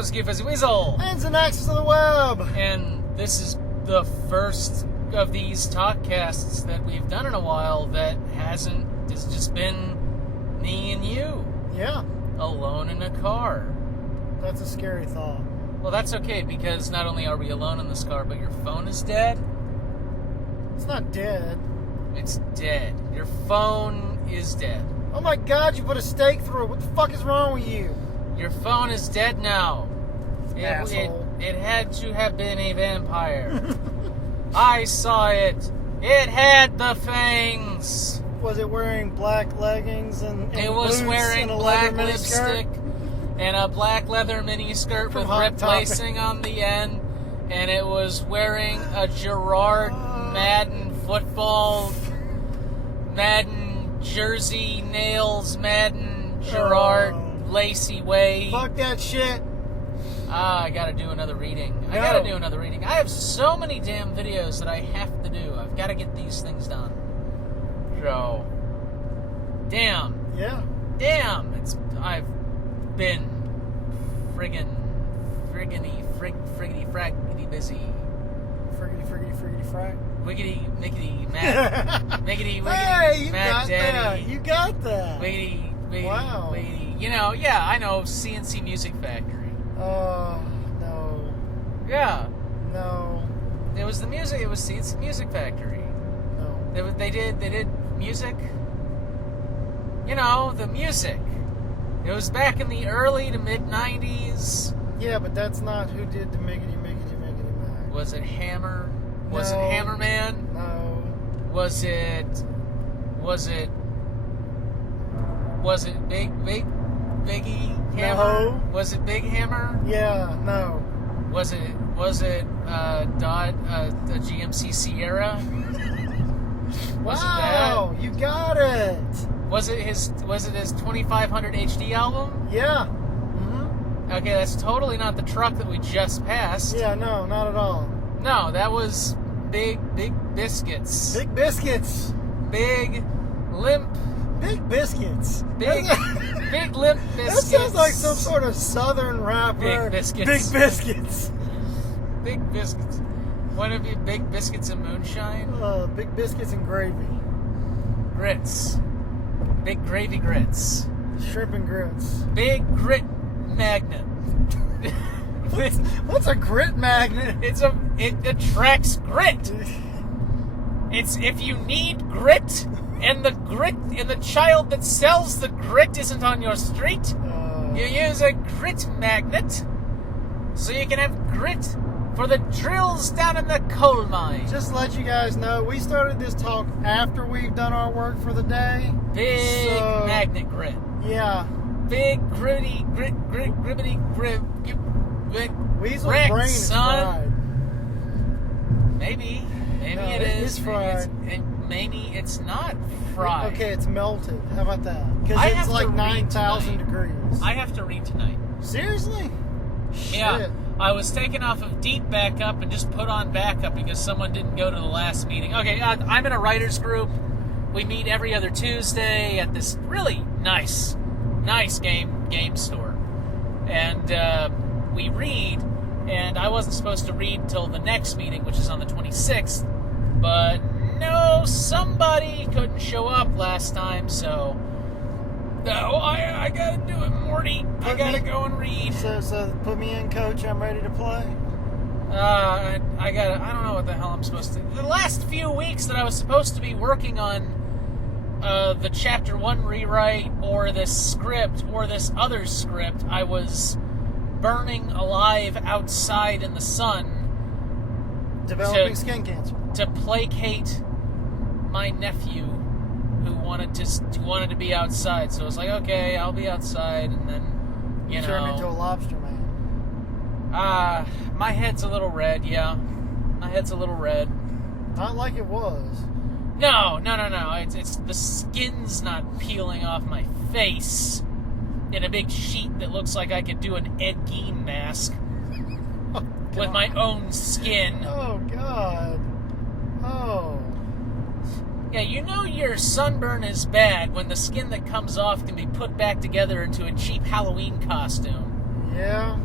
is Goofus Weasel. And the Nexus of the Web. And this is the first of these talkcasts that we've done in a while that hasn't, it's just been me and you. Yeah. Alone in a car. That's a scary thought. Well, that's okay, because not only are we alone in this car, but your phone is dead. It's not dead. It's dead. Your phone is dead. Oh my god, you put a stake through it. What the fuck is wrong with you? Your phone is dead now. Asshole. It had to have been a vampire. I saw it. It had the fangs. Was it wearing black leggings and it was boots wearing and a black leather lipstick and a black leather miniskirt with Hot ripped lacing on the end, and it was wearing a Gerard Madden football, Madden jersey, nails, Madden Gerard lacy way. Fuck that shit. I gotta do another reading. I have so many damn videos that I have to do. I've gotta get these things done. So, damn. Yeah. Damn. I've been friggity busy. Friggity frack. Wiggity, mickety, mad. Miggity, wiggity, Hey, you mad got daddy. that. You got that. Wiggity, wiggity, Wow. wiggity. You know, yeah, I know, CNC Music Factory. No. Yeah. No. It was CNC Music Factory. No. They did music. You know, the music. It was back in the early to mid 90s. Yeah, but that's not who did the miggity mac. Was it Hammer? Was it No. Hammerman? No. Was it Biggie Hammer? No. Was it Big Hammer? Yeah, no. Was it Dodd a GMC Sierra? Was it Wow, you got it. Was it his 2500 HD album? Yeah. Mm-hmm. Okay, that's totally not the truck that we just passed. Yeah, no, not at all. No, that was Big Biscuits. Big biscuits. Big Limp. Big biscuits. Big Limp Biscuits. That sounds like some sort of southern rapper. Big Biscuits. Big biscuits. Big Biscuits. Want to be Big Biscuits and Moonshine? Big biscuits and gravy. Grits. Big Gravy Grits. Shrimp and grits. Big Grit Magnet. What's a grit magnet? It attracts grit. It's if you need grit, and the child that sells the grit isn't on your street, you use a grit magnet, so you can have grit for the drills down in the coal mine. Just to let you guys know, we started this talk after we've done our work for the day. Big magnet grit. Yeah. Big gritty gribbity grib. Weasel's Wrecked, brain is son. fried. Maybe No, it it is. is fried. Maybe it's not fried. Okay, it's melted. How about that? I Because have it's to like read 9,000 tonight. degrees. I have to read tonight. Seriously? Yeah. Shit. I was taken off of deep backup and just put on backup because someone didn't go to the last meeting. Okay, I'm in a writers group. We meet every other Tuesday at this really nice game store. And we read, and I wasn't supposed to read until the next meeting, which is on the 26th. But no, somebody couldn't show up last time, so no, I gotta do it, Morty. I gotta go and read. So put me in, coach. I'm ready to play. I don't know what the hell I'm supposed to. The last few weeks that I was supposed to be working on the chapter 1 rewrite or this script or this other script, I was burning alive outside in the sun. Developing skin cancer. To placate my nephew who wanted to be outside. So I was like, okay, I'll be outside, and then you Turn know, into a lobster man. my head's a little red. Yeah, my head's a little red. Not like it was. No. It's the skin's not peeling off my face in a big sheet that looks like I could do an Ed Gein mask with my own skin. Oh God. Oh. Yeah, you know your sunburn is bad when the skin that comes off can be put back together into a cheap Halloween costume. Yeah.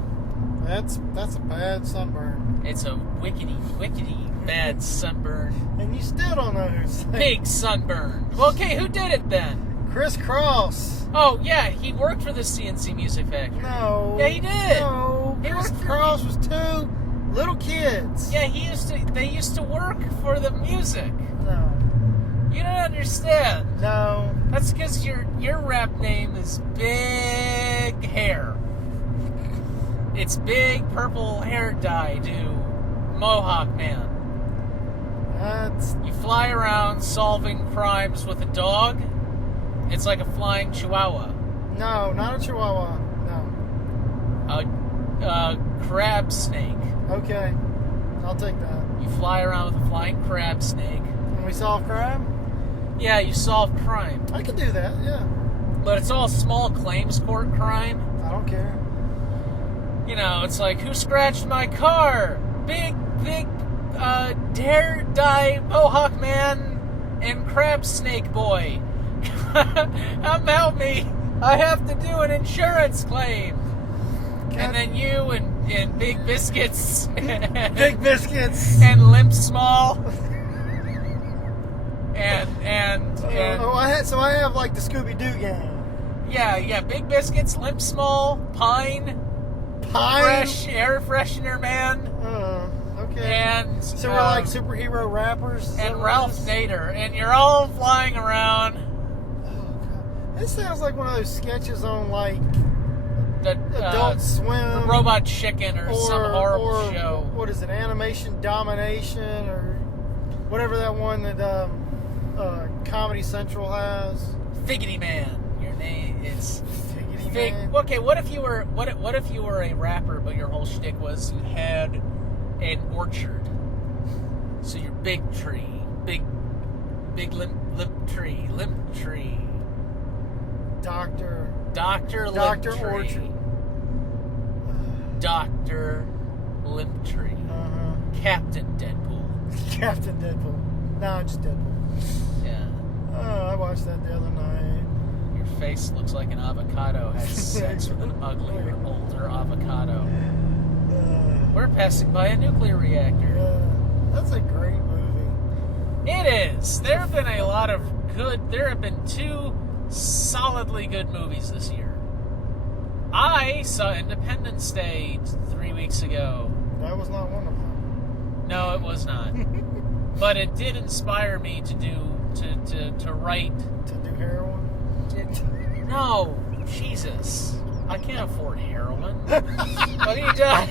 That's a bad sunburn. It's a wickety bad sunburn. And you still don't know who's saying. Big sunburn. Well, okay, who did it then? Chris Cross. Oh, yeah, he worked for the CNC Music Factory. No. Yeah, he did. No. Chris Cross was 2 little kids. Yeah, they used to work for the music. No. You don't understand. No. That's because your rap name is Big Hair. It's Big Purple Hair Dye, dude. Mohawk Man. You fly around solving crimes with a dog. It's like a flying chihuahua. No, not a chihuahua. No. A crab snake. Okay. I'll take that. You fly around with a flying crab snake. And we solve crime? Yeah, you solve crime. I can do that, yeah. But it's all small claims court crime. I don't care. You know, it's like, who scratched my car? Big, hair dye Mohawk Man and crab snake boy. Help me. I have to do an insurance claim. And then you and Big Biscuits. Big Biscuits. And Limp Small. And I have like the Scooby-Doo gang. Yeah, Big Biscuits, Limp Small, Pine, Fresh Air Freshener Man. Okay. And so we're like superhero rappers. And Ralph Nader, and you're all flying around. Oh God, this sounds like one of those sketches on like the Adult Swim, Robot Chicken, or some horrible show. What is it? Animation Domination, or whatever that one that Comedy Central has. Figgity Man. Your name is Figgity Man. Okay, what if you were a rapper, but your whole shtick was you had an orchard? So you're big tree, big limp tree. Doctor Orchard. Dr. Limp Tree. Captain Deadpool. Nah, just Deadpool. Yeah. Oh, I watched that the other night. Your face looks like an avocado has sex with an uglier, older avocado. We're passing by a nuclear reactor. That's a great movie. It is. There have been 2 solidly good movies this year. I saw Independence Day 3 weeks ago. That was not one of them. No, it was not. But it did inspire me to write. To do heroin? No, Jesus. I can't afford heroin. What are you doing?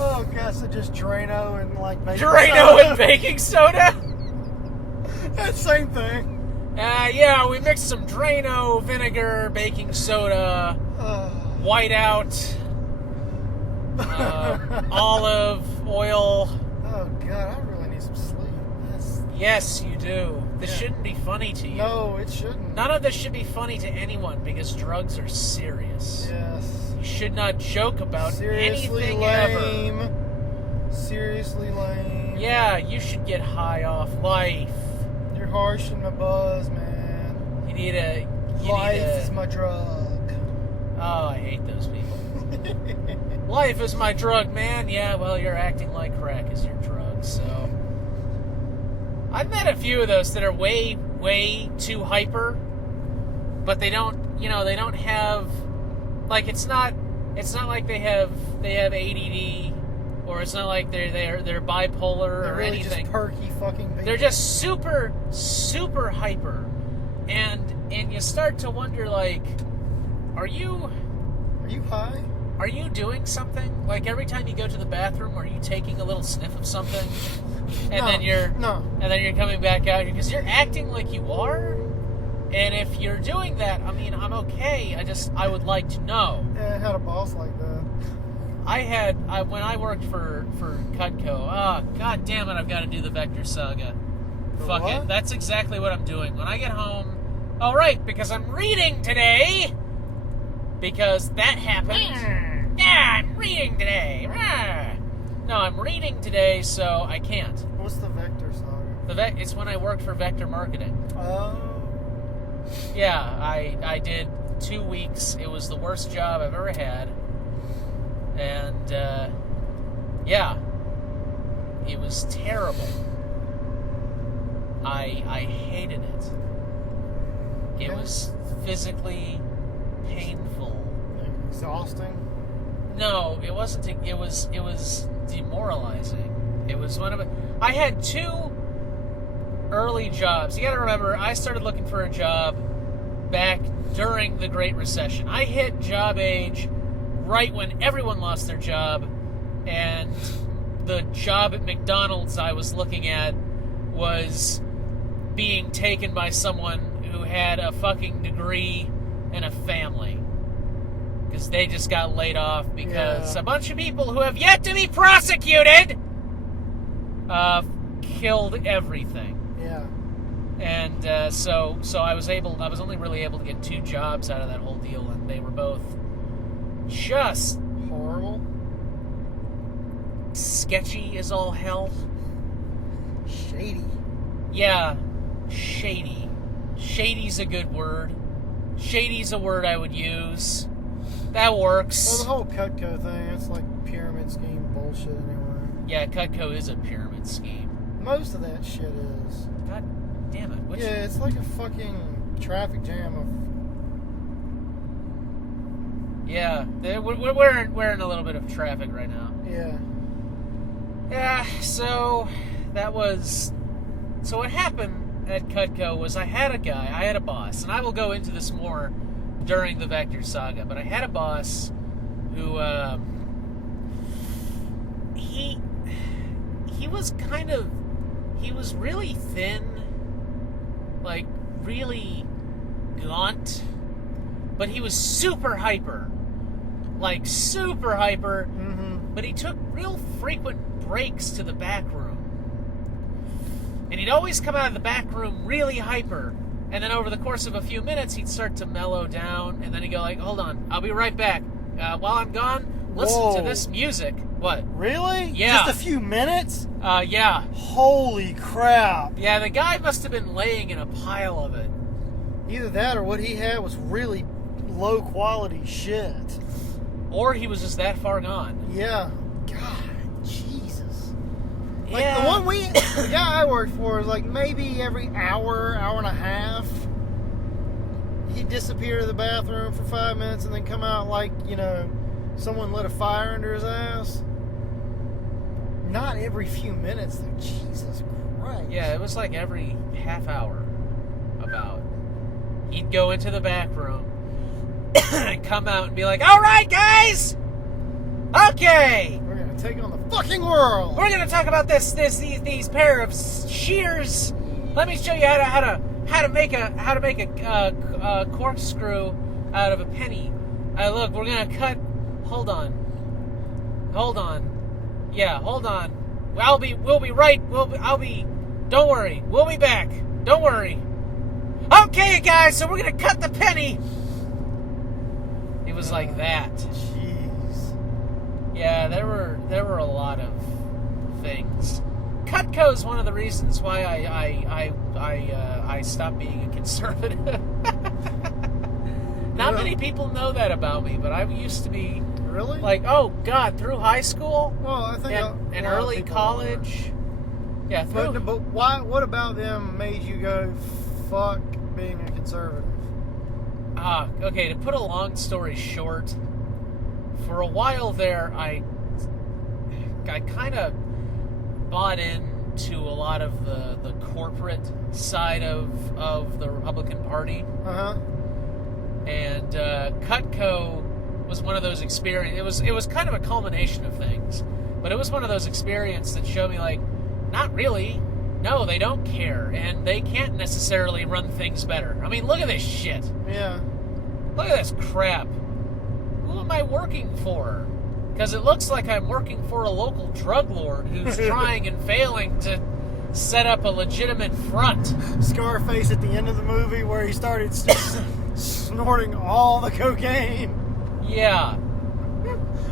Oh, God, so just Drano and like baking Drano soda? and baking soda? That same thing. Yeah, we mixed some Drano, vinegar, baking soda, whiteout, olive oil. Oh, God, I really need some sleep. Yes, you do. This shouldn't be funny to you. No, it shouldn't. None of this should be funny to anyone because drugs are serious. Yes. You should not joke about Seriously anything lame. ever. Seriously lame. Yeah, you should get high off life. You're harshing my buzz, man. You need a... Life is my drug. Oh, I hate those people. Life is my drug, man. Yeah, well, you're acting like crack is your drug, so... I've met a few of those that are way, way too hyper, but they don't have, like, it's not like they have ADD, or it's not like they're bipolar They're or really anything. Just perky fucking people. They're just super, super hyper, and you start to wonder, like, are you high? Are you doing something? Like, every time you go to the bathroom, are you taking a little sniff of something? And then you're coming back out because you're acting like you are. And if you're doing that, I mean, I'm okay. I would like to know. Yeah, I had a boss like that. When I worked for Cutco. God damn it! I've got to do the Vector Saga. Fuck what? it. That's exactly what I'm doing when I get home. Oh right, because I'm reading today. Because that happened. Yeah, I'm reading today. No, I'm reading today, so I can't. What's the Vector Saga? It's when I worked for Vector Marketing. Oh. Yeah, I did 2 weeks. It was the worst job I've ever had. And, yeah. It was terrible. I hated it. It was physically painful. Exhausting? No, it wasn't. It was demoralizing. It was one of it. I had 2 early jobs. You got to remember, I started looking for a job back during the Great Recession. I hit job age right when everyone lost their job, and the job at McDonald's I was looking at was being taken by someone who had a fucking degree and a family. Because they just got laid off because a bunch of people who have yet to be prosecuted killed everything. Yeah. And so I was only really able to get 2 jobs out of that whole deal, and they were both just horrible. Sketchy as all hell. Shady. Yeah, shady. Shady's a good word. Shady's a word I would use. That works. Well, the whole Cutco thing, it's like pyramid scheme bullshit anyway. Yeah, Cutco is a pyramid scheme. Most of that shit is. God damn it. Yeah, it's like a fucking traffic jam of... Yeah, we're in a little bit of traffic right now. Yeah. Yeah, so that was... So what happened at Cutco was I had a boss, and I will go into this more during the Vector saga, but I had a boss who, he was he was really thin, like, really gaunt, but he was super hyper. Like, super hyper, but he took real frequent breaks to the back room. And he'd always come out of the back room really hyper, and then over the course of a few minutes, he'd start to mellow down, and then he'd go like, hold on, I'll be right back. While I'm gone, listen to this music. What? Really? Yeah. Just a few minutes? Yeah. Holy crap. Yeah, the guy must have been laying in a pile of it. Either that or what he had was really low quality shit. Or he was just that far gone. Yeah. God, Jesus. Like Yeah. the guy I worked for was like maybe every hour and a half. He'd disappear to the bathroom for 5 minutes and then come out like, someone lit a fire under his ass. Not every few minutes, though. Jesus Christ. Yeah, it was like every half hour, about. He'd go into the back room and come out and be like, all right, guys! Okay! We're going to take on the fucking world! We're going to talk about these pair of shears. Let me show you how to make a corkscrew out of a penny. Look, we're going to cut... Hold on. Yeah, hold on. We'll be right. Don't worry. We'll be back. Don't worry. Okay, guys, so we're gonna cut the penny. It was like that. Jeez. Yeah, there were a lot of things. Cutco is one of the reasons why I stopped being a conservative. Not many people know that about me, but I used to be. Really? Like, oh God, through high school? Well, I think and early college. Yeah, through. But why? What about them made you go fuck being a conservative? Okay. To put a long story short, for a while there, I kind of bought into a lot of the corporate side of the Republican Party. And Cutco was one of those experiences. It was kind of a culmination of things, but it was one of those experiences that showed me, like, not really. No, they don't care, and they can't necessarily run things better. I mean, look at this shit. Yeah. Look at this crap. Who am I working for? Because it looks like I'm working for a local drug lord who's trying and failing to set up a legitimate front. Scarface at the end of the movie where he started snorting all the cocaine. Yeah.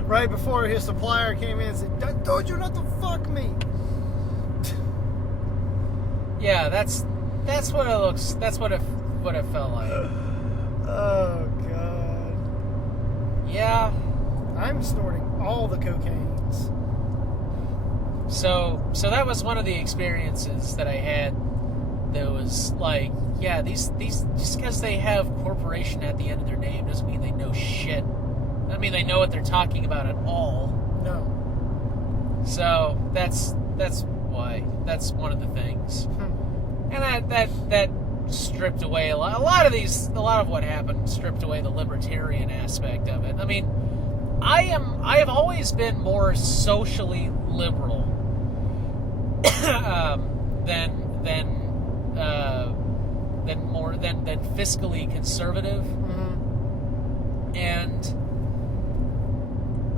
Right before his supplier came in and said, I told you not to fuck me. Yeah, that's what it looks. That's what it felt like. Oh God. Yeah. I'm snorting all the cocaines. So that was one of the experiences that I had. That was like, yeah, these just because they have corporation at the end of their name doesn't mean they know shit. I mean, they know what they're talking about at all. No. So that's why. That's one of the things. And that stripped away a lot of what happened stripped away the libertarian aspect of it. I mean, I have always been more socially liberal than fiscally conservative. Mm-hmm. And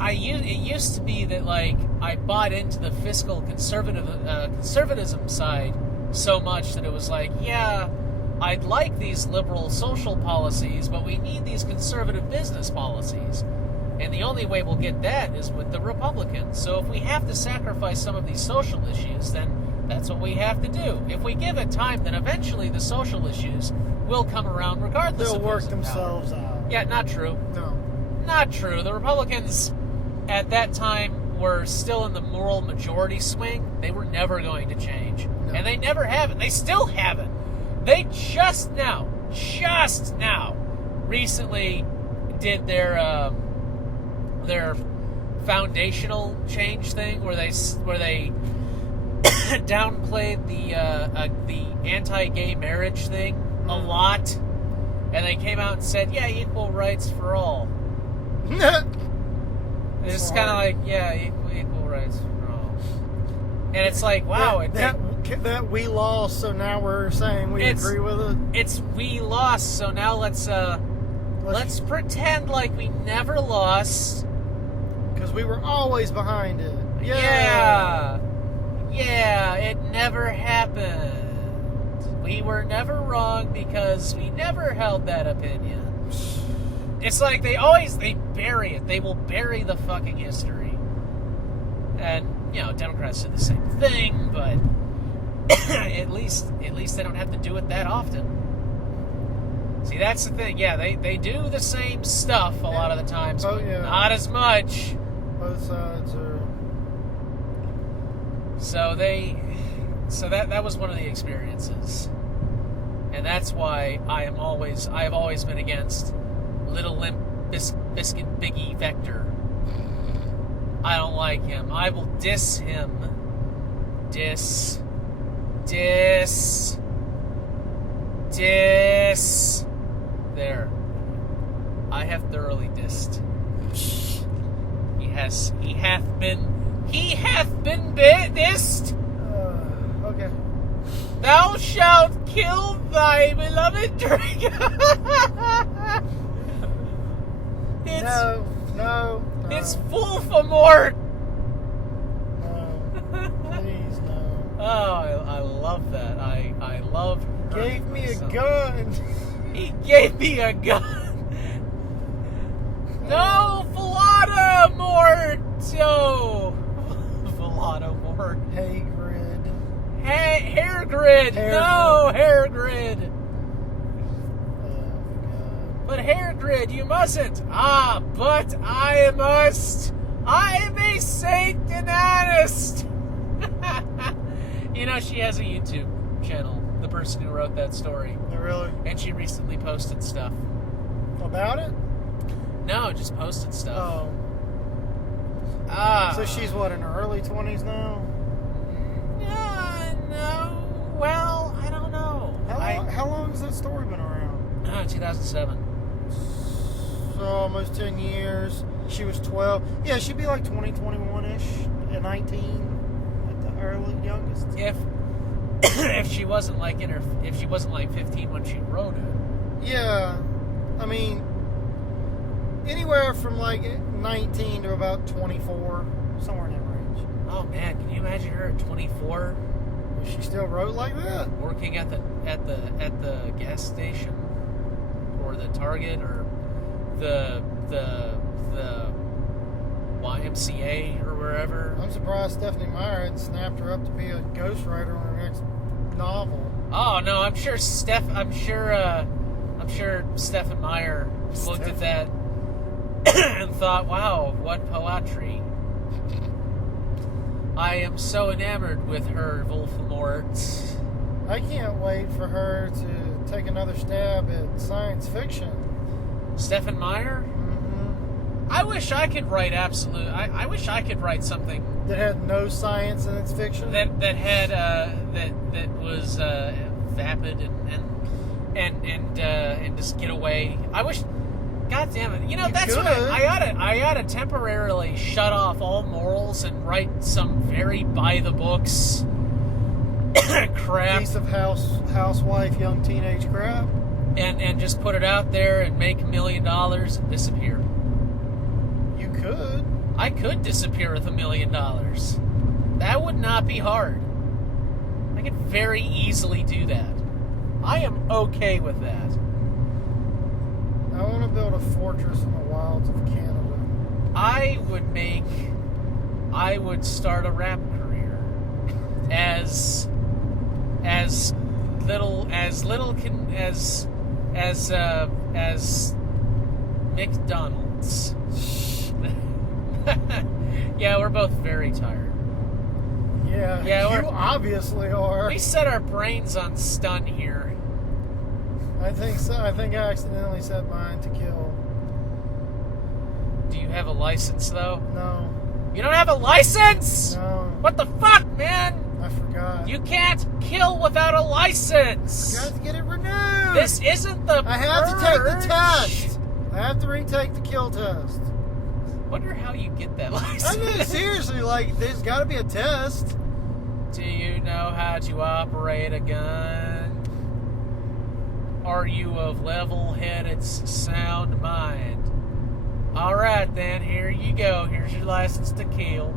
it used to be that, like, I bought into the fiscal conservatism side so much that it was like, yeah, I'd like these liberal social policies, but we need these conservative business policies. And the only way we'll get that is with the Republicans. So if we have to sacrifice some of these social issues, then that's what we have to do. If we give it time, then eventually the social issues will come around regardless They'll of work who's in themselves power. out. Yeah, not true. No. Not true. The Republicans at that time were still in the moral majority swing. They were never going to change. No. And they never have it. They still haven't. They just now, recently did their foundational change thing where they downplayed the anti-gay marriage thing a lot, and they came out and said, yeah, equal rights for all. It's just kind of like, yeah, equal rights for all. And it's like, wow. That we lost, so now we're saying we agree with it. It's we lost, so now let's pretend like we never lost. Because we were always behind it. Yeah, it never happened. We were never wrong because we never held that opinion. It's like they bury it. They will bury the fucking history. And, Democrats do the same thing, but at least they don't have to do it that often. See, that's the thing. Yeah, they do the same stuff a lot of the times, but not as much. Both sides are. So that was one of the experiences, and that's why I have always been against Little Limp Bizkit Biggie Vector. I don't like him. I will diss him. Diss. There. I have thoroughly dissed. He hath been dissed. Okay. Thou shalt kill thy beloved dragon. No. It's full for mort. No. Please, no. Oh, I love that. I love. Gave me a gun. He gave me a gun. No, Falada Morto. Falada Mort. Hey, grid. Hair grid. No, hair grid. But hair grid, you mustn't. But I must. I am a saint and honest. She has a YouTube channel, the person who wrote that story. Oh, really? And she recently posted stuff. About it? No, just posted stuff. Oh. So she's what, in her early 20s now? No. Well, I don't know. How long has that story been around? 2007. So almost 10 years. She was 12. Yeah, she'd be like 20, 21-ish, at 19 at the early youngest. If she wasn't like 15 when she wrote it. Yeah. I mean, anywhere from like 19 to about 24, somewhere in that range. Oh man, can you imagine her at 24? She still wrote like that? Working at the gas station, or the Target, or the YMCA, or wherever. I'm surprised Stephanie Meyer had snapped her up to be a ghostwriter on her next novel. Oh no, I'm sure Stephen Meyer looked at that and thought, wow, what poetry. I am so enamored with her, Voldemort. I can't wait for her to take another stab at science fiction. Stephen Meyer? Mm-hmm. I wish I could write I wish I could write something That had no science in its fiction? that had that was vapid and just get away. I wish. God damn it! You know, that's what I ought to temporarily shut off all morals and write some very by the books crap. Piece of housewife, young teenage crap. And just put it out there and make $1 million and disappear. You could. I could disappear with $1 million. That would not be hard. I could very easily do that. I am okay with that. I want to build a fortress in the wilds of Canada. I would start a rap career as McDonald's. Yeah, we're both very tired. Yeah, you obviously are. We set our brains on stun here. I think so. I think I accidentally set mine to kill. Do you have a license, though? No. You don't have a license? No. What the fuck, man? I forgot. You can't kill without a license. You got to get it renewed. This isn't the I have to take the test. I have to retake the kill test. Wonder how you get that license. I mean, seriously, like, there's got to be a test. Do you know how to operate a gun? Are you of level-headed, sound mind? Alright then, here you go. Here's your license to kill.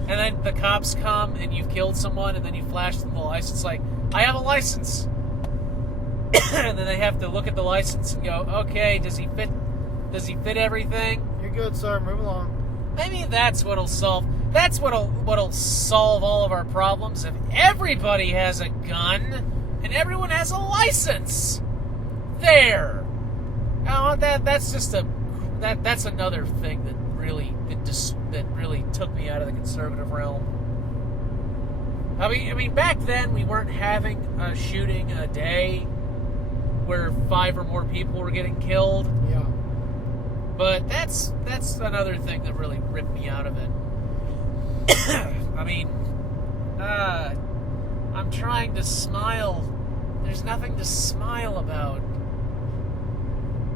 And then the cops come and you've killed someone and then you flash them the license like, I have a license. And then they have to look at the license and go, okay, does he fit everything? You're good, sir. Move along. Maybe that's what'll solve. That's what'll solve all of our problems. If everybody has a gun and everyone has a license, there. Oh, that's another thing that really took me out of the conservative realm. I mean, back then we weren't having a shooting a day where 5 or more people were getting killed. Yeah. But that's another thing that really ripped me out of it. I mean, I'm trying to smile. There's nothing to smile about.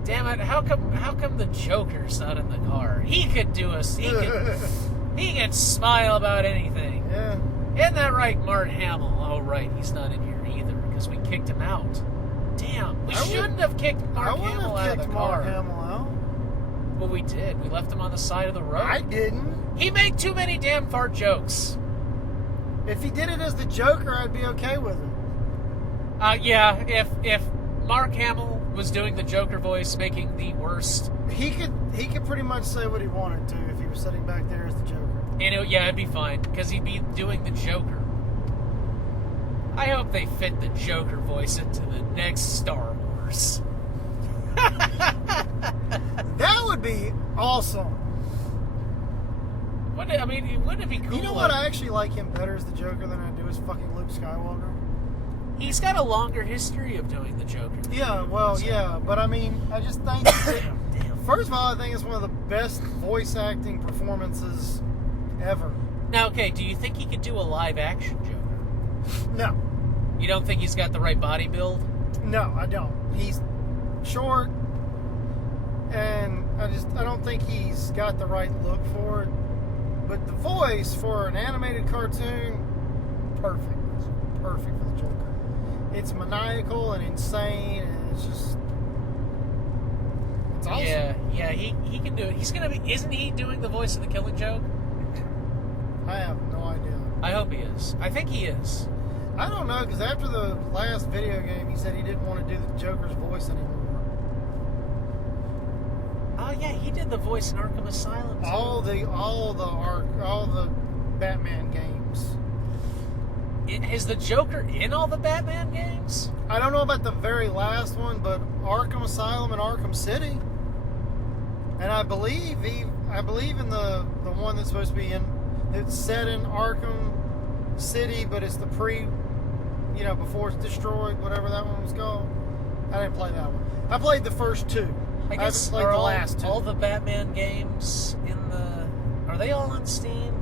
Damn it! How come the Joker's not in the car? He could do us. He can smile about anything. Yeah. Isn't that right, Mark Hamill? Oh, right. He's not in here either because we kicked him out. Damn. We shouldn't have kicked Mark Hamill out of the car. Mark Hamill out. Well, we did. We left him on the side of the road. I didn't. He made too many damn fart jokes. If he did it as the Joker, I'd be okay with it. Yeah. If Mark Hamill was doing the Joker voice, making the worst, he could pretty much say what he wanted to if he was sitting back there as the Joker. And it'd be fine because he'd be doing the Joker. I hope they fit the Joker voice into the next Star Wars. That would be awesome. Wouldn't it be cool? You know what? I actually like him better as the Joker than I do as fucking Luke Skywalker. He's got a longer history of doing the Joker. Yeah, well, yeah, but I mean, I just think Damn. First of all, I think it's one of the best voice acting performances ever. Now, okay, do you think he could do a live action Joker? No. You don't think he's got the right body build? No, I don't. He's short, and I don't think he's got the right look for it. But the voice for an animated cartoon, perfect. It's perfect for the Joker. It's maniacal and insane, and it's just... It's awesome. Yeah, he can do it. Isn't he doing the voice of the Killing Joke? I have no idea. I hope he is. I think he is. I don't know, because after the last video game, he said he didn't want to do the Joker's voice anymore. Oh yeah, he did the voice in Arkham Asylum too. All the Batman games. Is the Joker in all the Batman games? I don't know about the very last one, but Arkham Asylum and Arkham City. And I believe in the one that's supposed to be in. It's set in Arkham City, but it's the before it's destroyed, whatever that one was called. I didn't play that one. I played the first two. I guess haven't played the last two. All the Batman games are they all on Steam?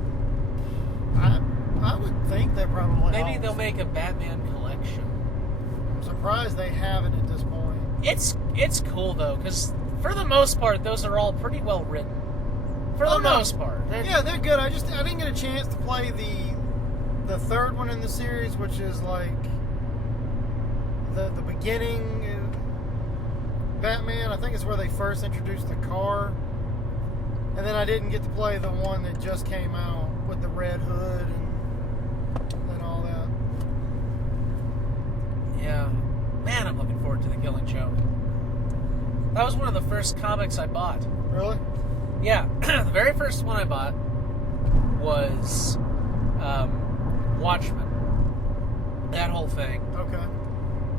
I would think they're probably. Maybe they'll make a Batman collection. I'm surprised they haven't at this point. It's cool though, because for the most part, those are all pretty well written. For the most part, they're good. I didn't get a chance to play the third one in the series, which is like the beginning. Batman, I think it's where they first introduced the car. And then I didn't get to play the one that just came out with the red hood and all that. Yeah. Man, I'm looking forward to The Killing Joke. That was one of the first comics I bought. Really? Yeah. The very first one I bought was Watchmen. That whole thing. Okay.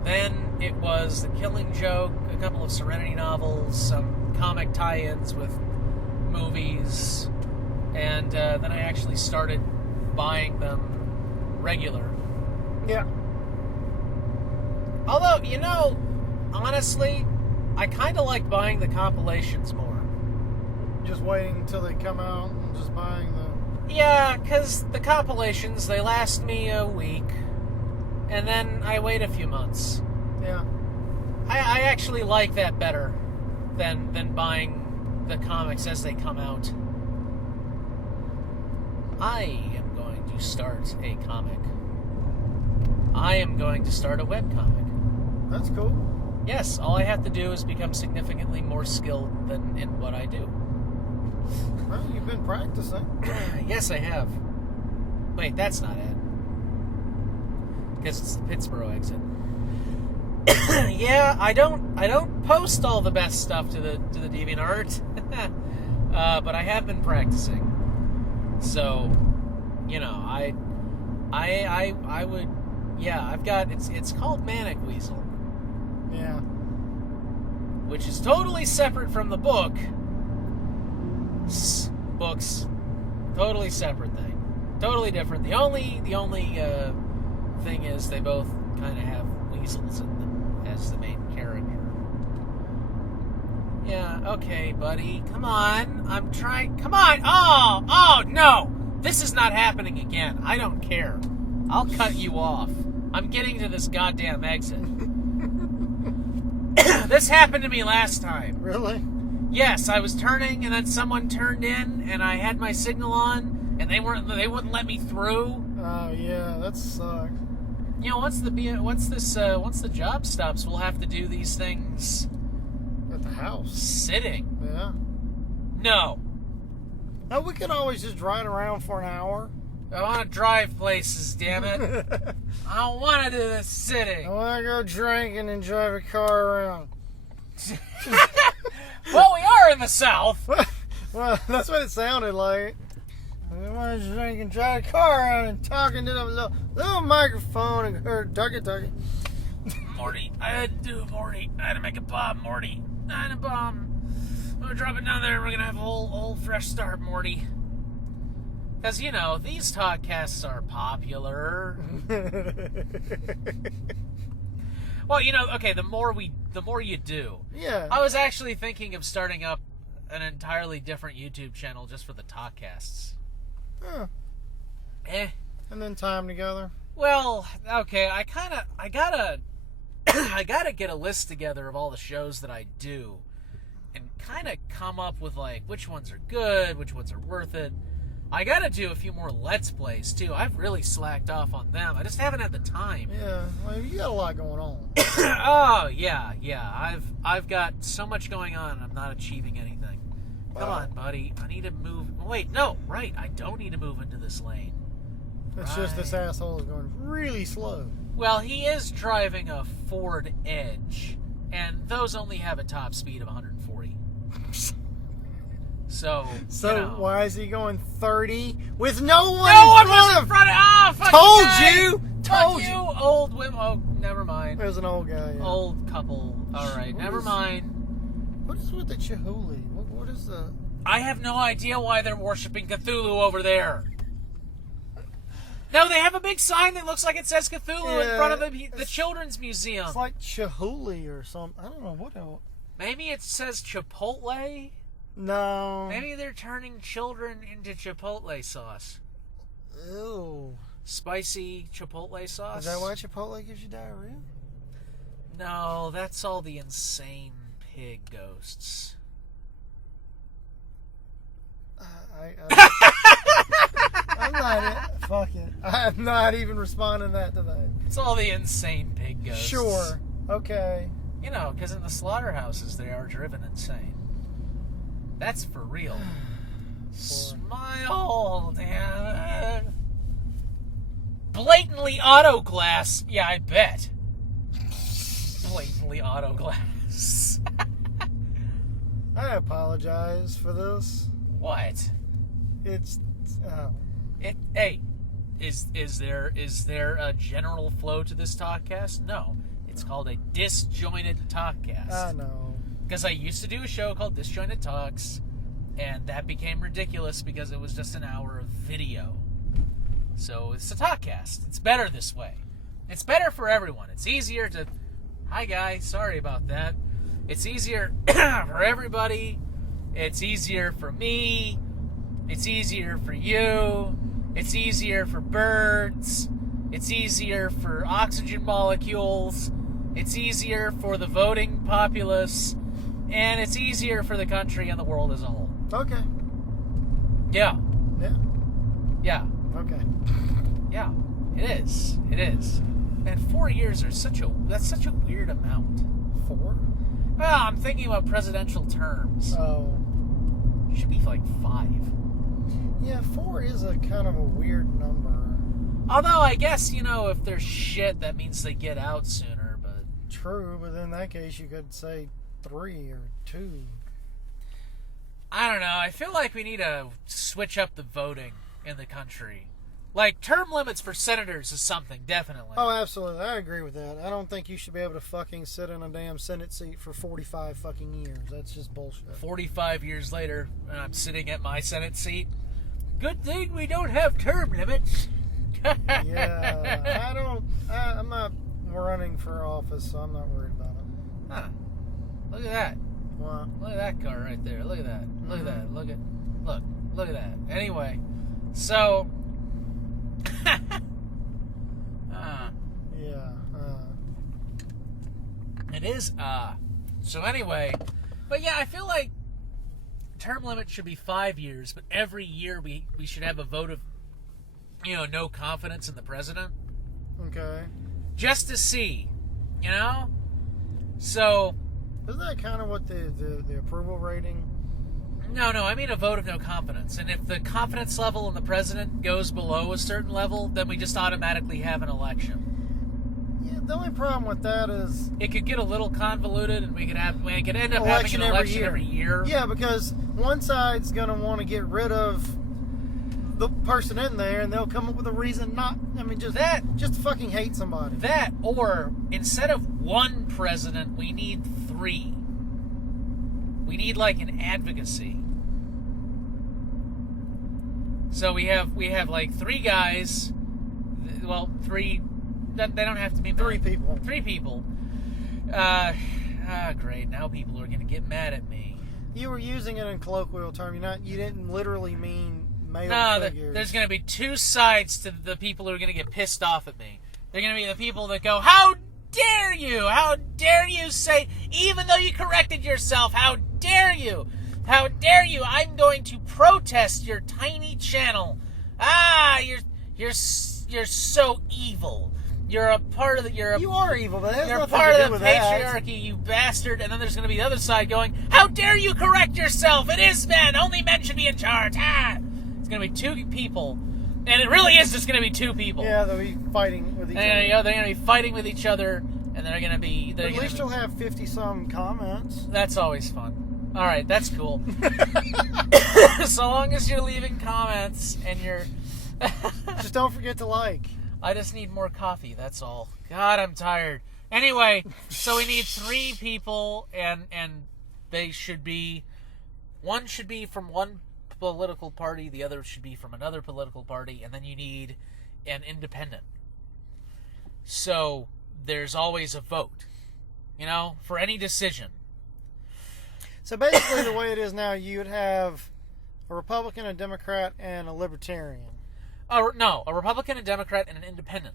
Then it was The Killing Joke, a couple of Serenity novels, some comic tie-ins with movies, and then I actually started buying them regular. Yeah. Although, honestly, I kind of like buying the compilations more. Just waiting until they come out and just buying the... Yeah, because the compilations, they last me a week, and then I wait a few months. Yeah. I actually like that better than buying the comics as they come out. I am going to start a comic. I am going to start a webcomic. That's cool. Yes, all I have to do is become significantly more skilled than in what I do. Well, you've been practicing. Yes, I have. Wait, that's not it. Because it's the Pittsburgh exit. Yeah, I don't post all the best stuff to the DeviantArt, but I have been practicing. So, I would, yeah, I've got it's called Manic Weasel. Yeah. Which is totally separate from the book. Books, totally separate thing, totally different. The only thing is they both kind of have weasels in them as the main character. Yeah, okay, buddy, come on. I'm trying. Come on. Oh no, this is not happening again. I don't care. I'll cut you off. I'm getting to this goddamn exit. This happened to me last time. Really? Yes, I was turning, and then someone turned in, and I had my signal on, and they wouldn't let me through. Oh yeah, that sucks. Once the job stops, we'll have to do these things at the house. Sitting. Yeah. No. No, we could always just ride around for an hour. I want to drive places, damn it. I don't want to do this sitting. I want to go drinking and drive a car around. Well, we are in the South. Well, that's what it sounded like. I want to drink and drive a car around and talking to the little microphone and her ducky. Morty, I had to make a bomb, Morty. I had a bomb. I'm going to drop it down there and we're going to have a whole fresh start, Morty. Because, these podcasts are popular. Well, okay, the more you do. Yeah. I was actually thinking of starting up an entirely different YouTube channel just for the talkcasts. Huh. Eh. And then time together. Well, okay, I gotta get a list together of all the shows that I do and kind of come up with, which ones are good, which ones are worth it. I gotta do a few more Let's Plays, too. I've really slacked off on them. I just haven't had the time. Yeah, well, you got a lot going on. Oh, yeah. I've got so much going on, and I'm not achieving anything. Wow. Come on, buddy. I need to move. Wait, no, right. I don't need to move into this lane. It's just this asshole is going really slow. Well, he is driving a Ford Edge, and those only have a top speed of 140. So why is he going 30 with no one in front of him? Told you, old women. Oh, never mind. There's an old guy. Yeah. Old couple. All right, never mind. What is with the Chihuly? What is Who's the... I have no idea why they're worshiping Cthulhu over there. No, they have a big sign that looks like it says Cthulhu in front of the Children's Museum. It's like Chihuly or something. I don't know what else. Maybe it says Chipotle? No. Maybe they're turning children into Chipotle sauce. Ew. Spicy Chipotle sauce? Is that why Chipotle gives you diarrhea? No, that's all the insane pig ghosts. I'm not... Fuck it. I'm not even responding to that today. It's all the insane pig ghosts. Sure. Okay. You know, because in the slaughterhouses they are driven insane. That's for real. Smile, damn it. Blatantly auto glass. Yeah, I bet. Blatantly auto glass. I apologize for this. What? It's... Hey, is there a general flow to this talkcast? No. It's called a Disjointed Talkcast. I know. Because I used to do a show called Disjointed Talks, and that became ridiculous because it was just an hour of video. So it's a talkcast. It's better this way. It's better for everyone. It's easier to... Hi, guy. Sorry about that. It's easier for everybody. It's easier for me. It's easier for you. It's easier for birds. It's easier for oxygen molecules. It's easier for the voting populace. And it's easier for the country and the world as a whole. Okay. Yeah. Yeah. Yeah. Okay. Yeah. It is. It is. Man, 4 years are that's such a weird amount. 4? Well, I'm thinking about presidential terms. Oh. It should be like 5. Yeah, 4 is a kind of a weird number. Although, I guess, if they're shit, that means they get out sooner, but... True, but in that case, you could say 3 or 2. I don't know. I feel like we need to switch up the voting in the country. Like, term limits for senators is something, definitely. Oh, absolutely. I agree with that. I don't think you should be able to fucking sit in a damn Senate seat for 45 fucking years. That's just bullshit. 45 years later, and I'm sitting at my Senate seat. Good thing we don't have term limits. Yeah, I'm not running for office, so I'm not worried about it. Huh. Look at that. What? Look at that car right there. Look at that. Look at that. Look at that. Anyway, so... It is, So anyway, but yeah, I feel like term limit should be 5 years, but every year we should have a vote of, no confidence in the president. Okay. Just to see, So... Isn't that kind of what the approval rating? No, I mean a vote of no confidence. And if the confidence level in the president goes below a certain level, then we just automatically have an election. Yeah, the only problem with that is... It could get a little convoluted, and we could end up having an election every year. Yeah, because one side's going to want to get rid of the person in there, and they'll come up with a reason not... just to fucking hate somebody. That, or instead of one president, we need 3. We need like an advocacy. So we have like 3 guys. Well, 3. They don't have to be 3 people. 3 people. Great. Now people are going to get mad at me. You were using it in colloquial term. You didn't literally mean male figures. There's going to be 2 sides to the people who are going to get pissed off at me. They're going to be the people that go, "How dare you? How dare you say, even though you corrected yourself, how dare you? How dare you? I'm going to protest your tiny channel. You're so evil. You're a part of the... You are evil, but it has you're nothing part to do of the with patriarchy, that. you bastard." And then there's going to be the other side going, "How dare you correct yourself? It is men. Only men should be in charge." It's going to be 2 people. And it really is just going to be 2 people. Yeah, they'll be fighting with each other. They're going to be fighting with each other, and they're going to be... At least you'll have 50-some comments. That's always fun. All right, that's cool. So long as you're leaving comments and you're... Just don't forget to like. I just need more coffee, that's all. God, I'm tired. Anyway, so we need 3 people, and they should be one should be from one political party, the other should be from another political party, and then you need an independent. So there's always a vote, for any decision. So basically the way it is now, you would have a Republican, a Democrat, and a Libertarian. No, a Republican, a Democrat, and an independent.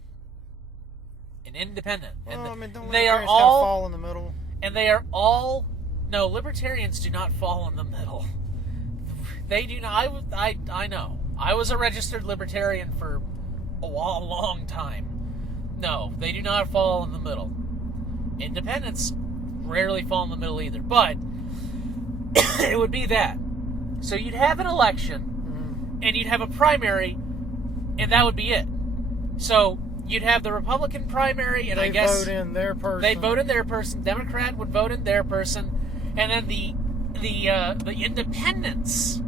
An independent. Well, and don't they are Libertarians all kind of fall in the middle? And they are all... No, Libertarians do not fall in the middle. They do not... I know. I was a registered Libertarian for a long time. No, they do not fall in the middle. Independents rarely fall in the middle either. But it would be that. So you'd have an election, and you'd have a primary, and that would be it. So you'd have the Republican primary, and I guess... They vote in their person. They vote in their person. Democrat would vote in their person. And then the independents,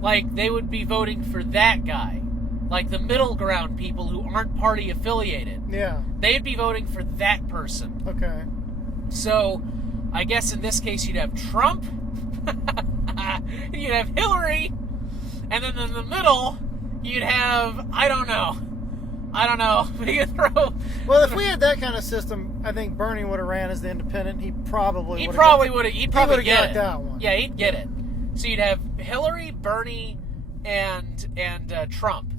like, they would be voting for that guy. Like the middle ground people who aren't party affiliated. Yeah. They'd be voting for that person. Okay. So, I guess in this case you'd have Trump, you'd have Hillary, and then in the middle you'd have, I don't know. We could throw... Well, if we had that kind of system, I think Bernie would have ran as the independent. He'd probably He'd get probably get that one. Yeah, he'd get it. So you'd have Hillary, Bernie, and Trump.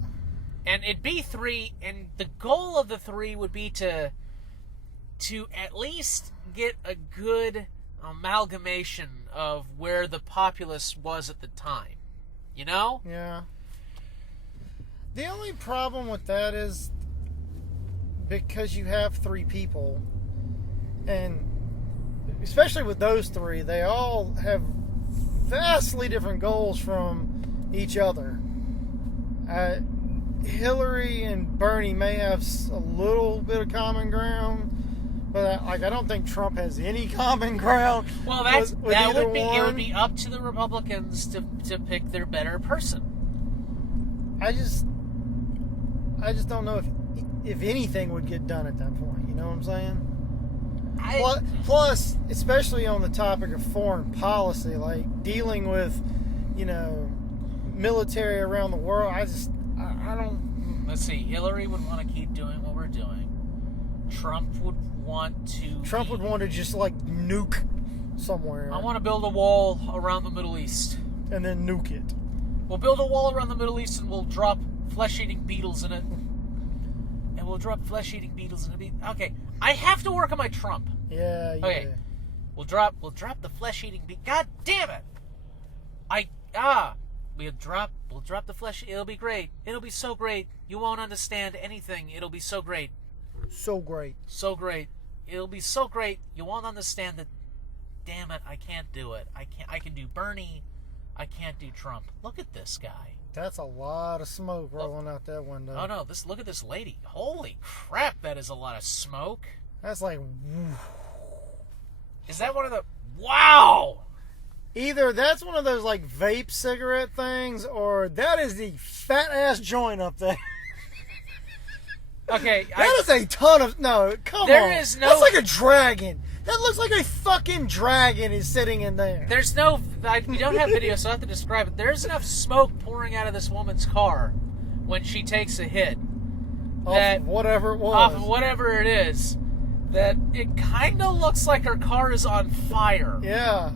And it'd be three, and the goal of the three would be to at least get a good amalgamation of where the populace was at the time. Yeah. The only problem with that is because you have three people, and especially with those three, they all have vastly different goals from each other. Hillary and Bernie may have a little bit of common ground, but I don't think Trump has any common ground. Well, with it one. would be up to the Republicans to pick their better person. I just don't know if anything would get done at that point. You know what I'm saying? Plus, especially on the topic of foreign policy, like dealing with, military around the world, I don't... Let's see. Hillary would want to keep doing what we're doing. Trump would want to just, like, nuke somewhere. I want to build a wall around the Middle East. And then nuke it. We'll build a wall around the Middle East and we'll drop flesh-eating beetles in it. Okay, I have to work on my Trump. Yeah. Okay, we'll drop the flesh-eating beetles. God damn it! We'll drop the flesh. It'll be great. It'll be so great. You won't understand anything. It'll be so great. So great. So great. It'll be so great. You won't understand it. Damn it! I can't do it. I can do Bernie. I can't do Trump. Look at this guy. That's a lot of smoke rolling out that window. Oh no! Look at this lady. Holy crap! That is a lot of smoke. That's like... Is that one of the... Wow! Either that's one of those like vape cigarette things, or that is the fat ass joint up there. Okay, that is a ton of... No, come on. There is no... That's like a dragon. That looks like a fucking dragon is sitting in there. There's no... we don't have video, so I have to describe it. There's enough smoke pouring out of this woman's car when she takes a hit. Off of whatever it was. Off of whatever it is. That it kind of looks like her car is on fire. Yeah.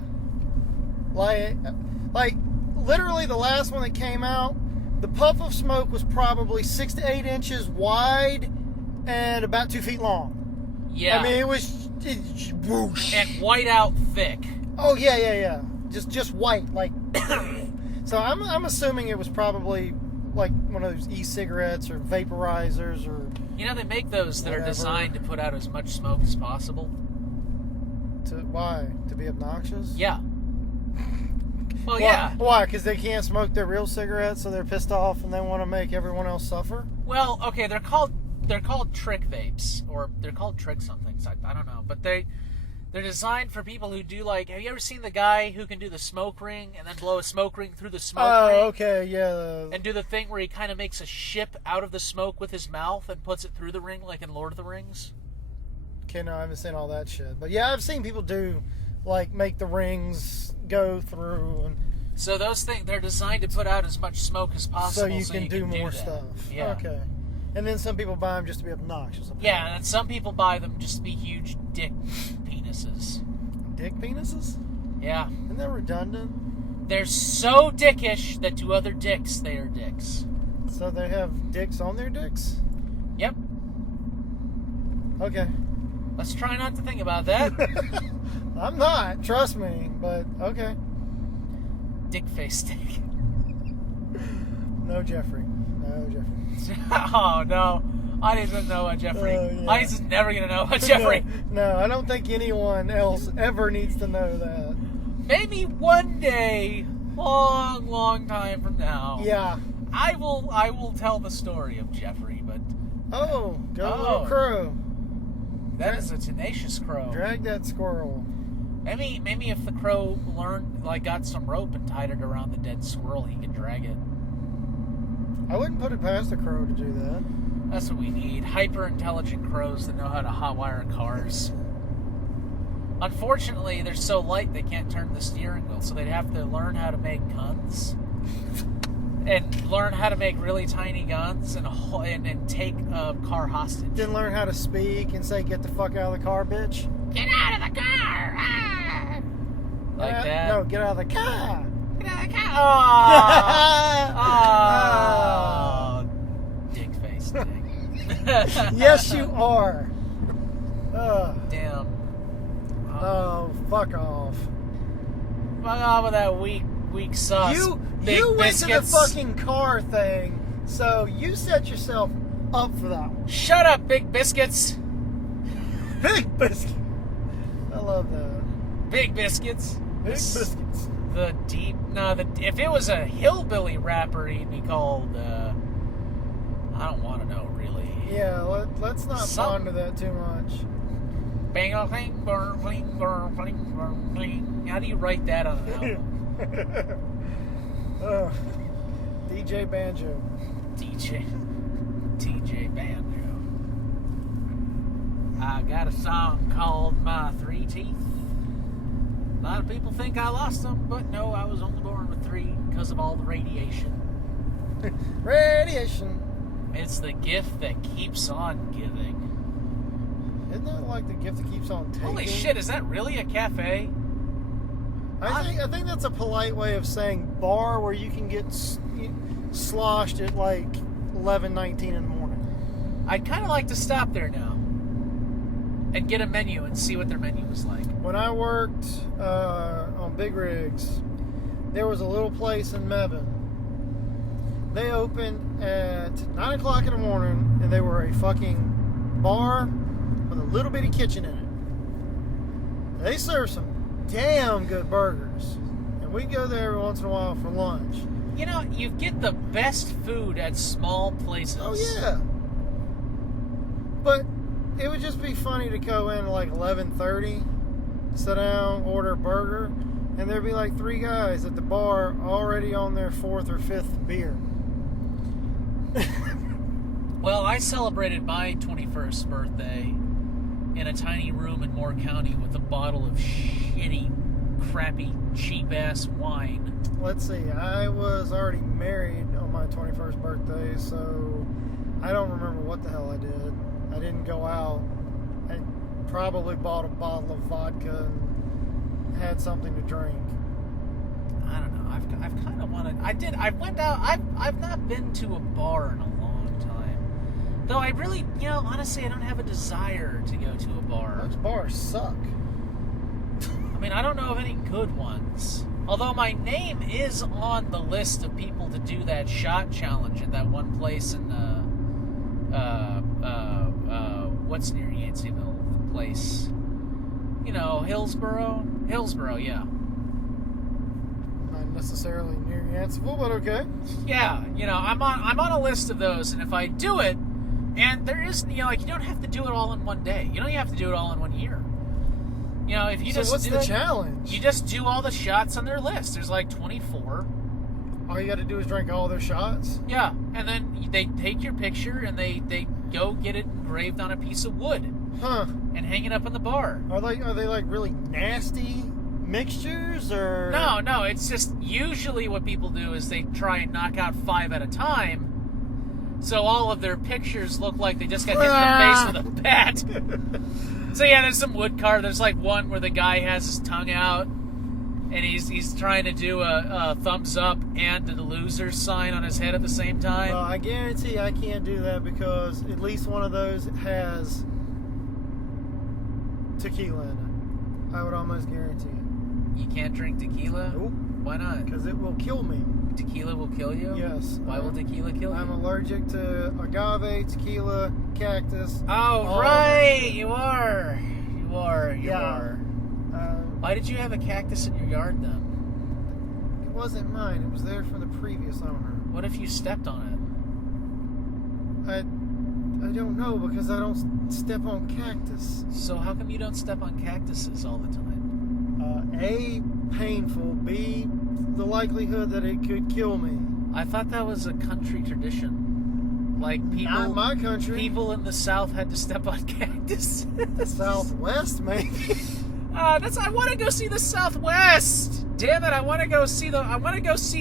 Like, literally the last one that came out, the puff of smoke was probably 6 to 8 inches wide and about 2 feet long. Yeah. I mean, it was whoosh. And white out thick. Oh, yeah. Just white. Like, so I'm assuming it was probably like one of those e-cigarettes or vaporizers or... They make those that whatever. are designed to put out as much smoke as possible. Why? To be obnoxious? Yeah. Well, yeah. Why? Because they can't smoke their real cigarettes, so they're pissed off and they want to make everyone else suffer? Well, okay, they're called trick vapes, or they're called trick somethings. I don't know, but they're designed for people who do like. Have you ever seen the guy who can do the smoke ring and then blow a smoke ring through the smoke ring? Oh, okay, yeah. And do the thing where he kind of makes a ship out of the smoke with his mouth and puts it through the ring, like in Lord of the Rings. Okay, no, I haven't seen all that shit, but yeah, I've seen people do like make the rings go through and So those things, they're designed to put out as much smoke as possible. So you can do more stuff. Yeah. Okay. And then some people buy them just to be obnoxious. Apparently. Yeah, and some people buy them just to be huge dick penises. Dick penises? Yeah. Isn't that redundant? They're so dickish that to other dicks, they are dicks. So they have dicks on their dicks? Yep. Okay. Let's try not to think about that. I'm not, trust me, but okay. Dick face dick. No, Jeffrey. No, Jeffrey. Oh, no. Audience doesn't know about Jeffrey. Yeah. Audience is never going to know about Jeffrey. No, I don't think anyone else ever needs to know that. Maybe one day, long time from now. Yeah. I will tell the story of Jeffrey, but... Oh, go little crow. That is a tenacious crow. Drag that squirrel. Maybe if the crow got some rope and tied it around the dead squirrel, he could drag it. I wouldn't put it past a crow to do that. That's what we need. Hyper-intelligent crows that know how to hotwire cars. Unfortunately, they're so light they can't turn the steering wheel, so they'd have to learn how to make guns. And learn how to make really tiny guns and take a car hostage. Didn't learn how to speak and say, "Get the fuck out of the car, bitch." Get out of the car! Ah! Like that? No, get out of the car. Get out of the car! Oh! Dick face dick. Yes, you are. Damn. Oh, fuck off. Fuck off with that weak sauce. You Big went biscuits. to the fucking car thing, so you set yourself up for that one. Shut up, Big Biscuits. Big biscuit. I love that. Big Biscuits. Big biscuits. If it was a hillbilly rapper, he'd be called, I don't want to know, really. Yeah, let's not ponder that too much. How do you write that on an album? DJ Banjo. TJ Banjo. I got a song called My Three Teeth. A lot of people think I lost them, but no, I was only born with three because of all the radiation. Radiation. It's the gift that keeps on giving. Isn't that like the gift that keeps on taking? Holy shit, is that really a cafe? I think that's a polite way of saying bar where you can get sloshed at like 11:19 in the morning. I'd kind of like to stop there now and get a menu and see what their menu was like. When I worked on big rigs, there was a little place in Mebane. They opened at 9 o'clock in the morning, and they were a fucking bar with a little bitty kitchen in it. They serve some damn good burgers, and we go there every once in a while for lunch. You know, you get the best food at small places. Oh yeah, but it would just be funny to go in at like 11:30, sit down, order a burger, and there'd be like three guys at the bar already on their fourth or fifth beer. Well, I celebrated my 21st birthday in a tiny room in Moore County with a bottle of shitty, crappy, cheap-ass wine. Let's see, I was already married on my 21st birthday, so I don't remember what the hell I did. I didn't go out. I probably bought a bottle of vodka and had something to drink. I don't know. I've kind of wanted... I went out... I've not been to a bar in a long time. Though I really, honestly, I don't have a desire to go to a bar. Those bars suck. I mean, I don't know of any good ones. Although my name is on the list of people to do that shot challenge at that one place in, what's near Yanceyville? The place. Hillsboro? Hillsboro, yeah. Not necessarily near Yanceyville, but okay. Yeah, I'm on a list of those, and if I do it, and there is, you don't have to do it all in one day. You don't even have to do it all in 1 year. If you just what's the challenge? You just do all the shots on their list. There's like 24. All you got to do is drink all their shots? Yeah, and then they take your picture and they go get it engraved on a piece of wood. Huh. And hang it up in the bar. Are they like really nasty mixtures or No, it's just usually what people do is they try and knock out 5 at a time, so all of their pictures look like they just got hit in the face with a bat. So yeah, there's some wood carve. There's like one where the guy has his tongue out and he's trying to do a thumbs up and a loser sign on his head at the same time. Well, I guarantee I can't do that because at least one of those has tequila in it. I would almost guarantee it. You can't drink tequila? Nope. Why not? Because it will kill me. Tequila will kill you? Yes. Why will tequila kill you? I'm allergic to agave, tequila, cactus. Oh, right! You are. Why did you have a cactus in your yard, then? It wasn't mine. It was there from the previous owner. What if you stepped on I don't know because I don't step on cactus. it? So how come you don't step on cactuses all the time? A, painful. B, the likelihood that it could kill me. I thought that was a country tradition. Like people, Not my country. people in the South had to step on cactus. The Southwest, maybe. I want to go see the Southwest. Damn it! I want to go see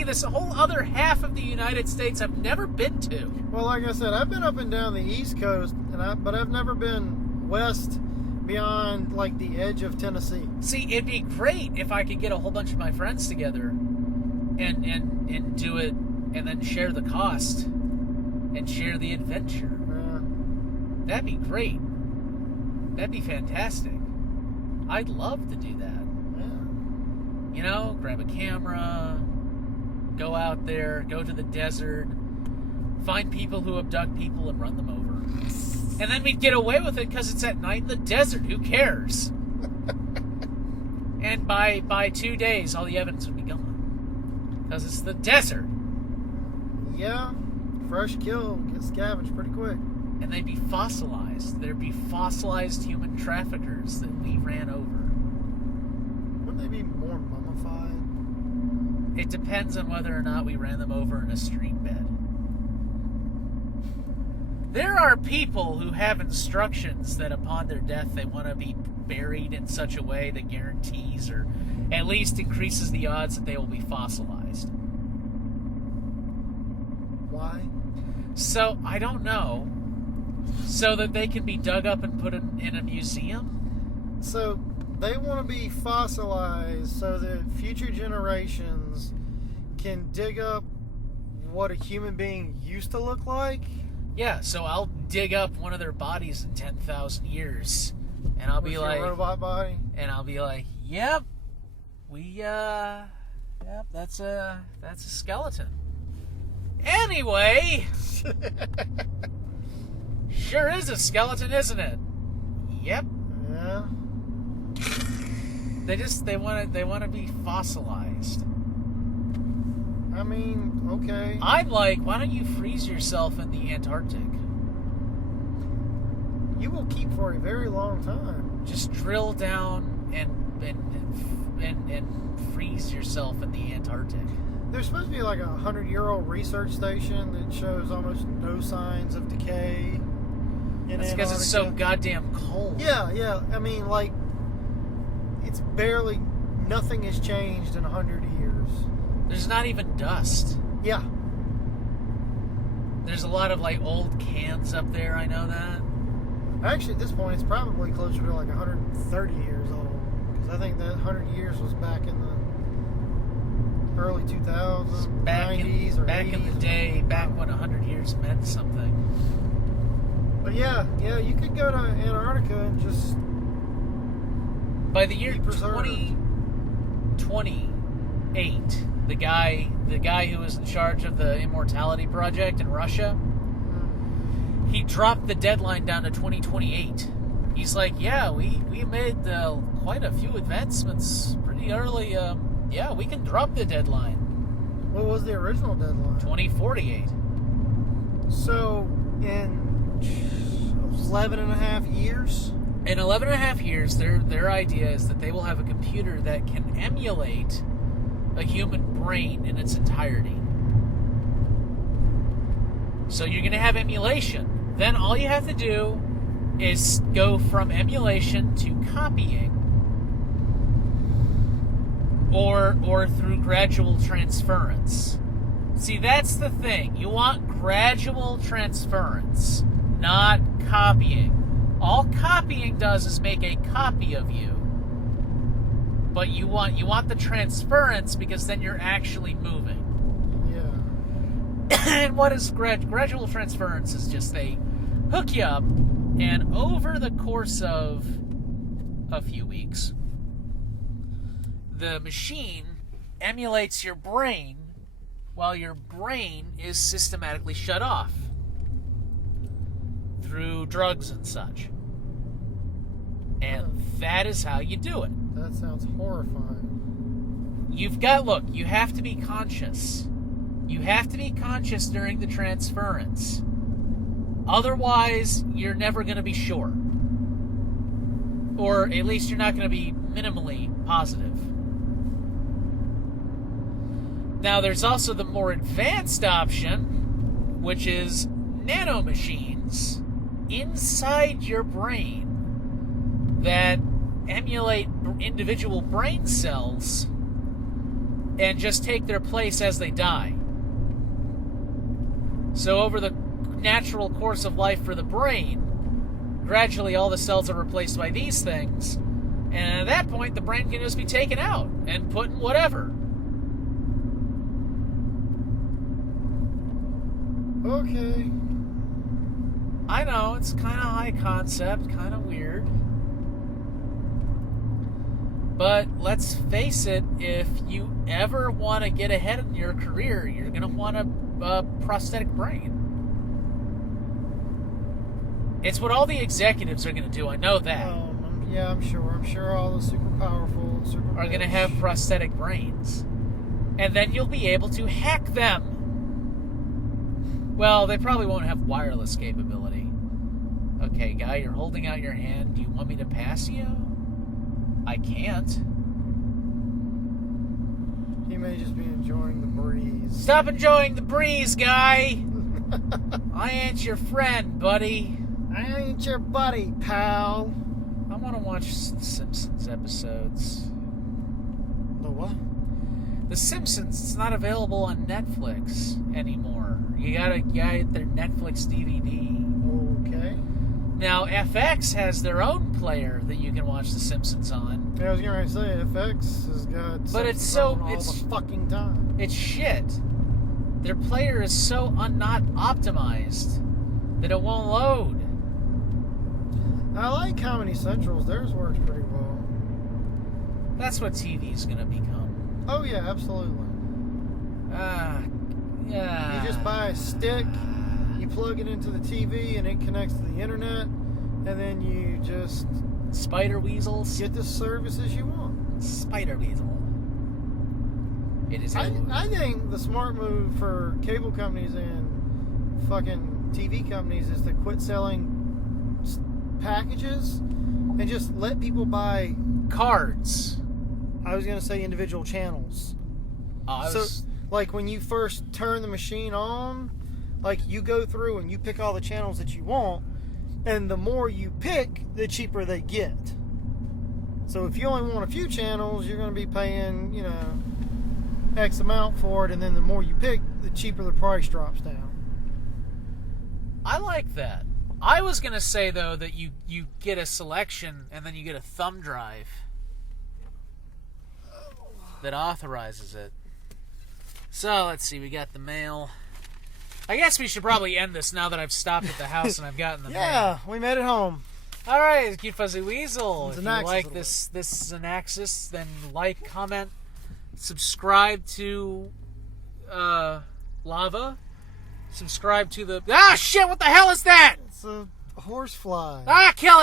this whole other half of the United States I've never been to. Well, like I said, I've been up and down the East Coast, but I've never been west beyond like the edge of Tennessee. See, it'd be great if I could get a whole bunch of my friends together and do it, and then share the cost and share the adventure. That'd be great. That'd be fantastic. I'd love to do that. You know, grab a camera, go out there, go to the desert, find people who abduct people and run them over. And then we'd get away with it because it's at night in the desert. Who cares? And by 2 days, all the evidence would be gone. Because it's the desert. Yeah, fresh kill gets scavenged pretty quick. And they'd be fossilized. There'd be fossilized human traffickers that we ran over. Wouldn't they be more mummified? It depends on whether or not we ran them over in a stream bed. There are people who have instructions that upon their death they want to be buried in such a way that guarantees or at least increases the odds that they will be fossilized. Why? So, I don't know. So that they can be dug up and put in a museum? So they want to be fossilized so that future generations can dig up what a human being used to look like? Yeah, so I'll dig up one of their bodies in 10,000 years, and I'll be like, robot body, and I'll be like, yep, that's a skeleton. Anyway, sure is a skeleton, isn't it? Yep. Yeah. They want to be fossilized. I mean, okay. I'm like, why don't you freeze yourself in the Antarctic? You will keep for a very long time. Just drill down and freeze yourself in the Antarctic. There's supposed to be like a 100-year-old research station that shows almost no signs of decay. That's because it's so goddamn cold. Yeah. I mean, like, it's barely, nothing has changed in 100 years. There's not even dust. Yeah. There's a lot of, like, old cans up there, I know that. Actually, at this point, it's probably closer to, like, 130 years old. Because I think that 100 years was back in the early 2000s, 90s, or 80s. Back in the day, back when 100 years meant something. But yeah, you could go to Antarctica and just... By the year 2028, the guy who was in charge of the Immortality Project in Russia, he dropped the deadline down to 2028. He's like, yeah, we made quite a few advancements pretty early. Yeah, we can drop the deadline. What was the original deadline? 2048. So, in 11 and a half years? In 11 and a half years, their idea is that they will have a computer that can emulate a human brain in its entirety. So you're going to have emulation. Then all you have to do is go from emulation to copying. or through gradual transference. See, that's the thing. You want gradual transference, not copying. All copying does is make a copy of you. But you want the transference because then you're actually moving. Yeah. And what is gradual transference is just they hook you up, and over the course of a few weeks, the machine emulates your brain while your brain is systematically shut off through drugs and such. And that is how you do it. That sounds horrifying. You have to be conscious. You have to be conscious during the transference. Otherwise, you're never going to be sure. Or at least you're not going to be minimally positive. Now, there's also the more advanced option, which is nanomachines inside your brain that emulate individual brain cells and just take their place as they die. So over the natural course of life for the brain, gradually all the cells are replaced by these things, and at that point the brain can just be taken out and put in whatever. Okay. I know, it's kind of high concept, kind of weird. But let's face it, if you ever want to get ahead in your career, you're going to want a prosthetic brain. It's what all the executives are going to do, I know that. Yeah, I'm sure. I'm sure all the super powerful, super are going to have prosthetic brains. And then you'll be able to hack them. Well, they probably won't have wireless capability. Okay, guy, you're holding out your hand. Do you want me to pass you? I can't. He may just be enjoying the breeze. Stop enjoying the breeze, guy! I ain't your friend, buddy. I ain't your buddy, pal. I want to watch the Simpsons episodes. The what? The Simpsons, it's not available on Netflix anymore. You gotta get their Netflix DVD. Okay. Now, FX has their own player that you can watch The Simpsons on. Yeah, I was going to say, FX has got but it's Simpsons so on all the fucking time. It's shit. Their player is so not optimized that it won't load. I like Comedy Central's. Theirs works pretty well. That's what TV's going to become. Oh, yeah, absolutely. Yeah. You just buy a stick, you plug it into the TV, and it connects to the internet, and then you just... Spider weasels? Get the services you want. Spider weasel. It is... I think the smart move for cable companies and fucking TV companies is to quit selling packages and just let people buy... cards. I was going to say individual channels. So, like, when you first turn the machine on, like, you go through and you pick all the channels that you want, and the more you pick, the cheaper they get. So if you only want a few channels, you're going to be paying, X amount for it, and then the more you pick, the cheaper the price drops down. I like that. I was going to say, though, that you get a selection, and then you get a thumb drive that authorizes it. So, let's see, we got the mail. I guess we should probably end this now that I've stopped at the house and I've gotten the mail. Yeah, we made it home. Alright, Cute Fuzzy Weasel. If you Xanaxis like this Xanaxis, then like, comment, subscribe to Lava. Subscribe to the... Ah, shit, what the hell is that? It's a horsefly. Ah, kill it!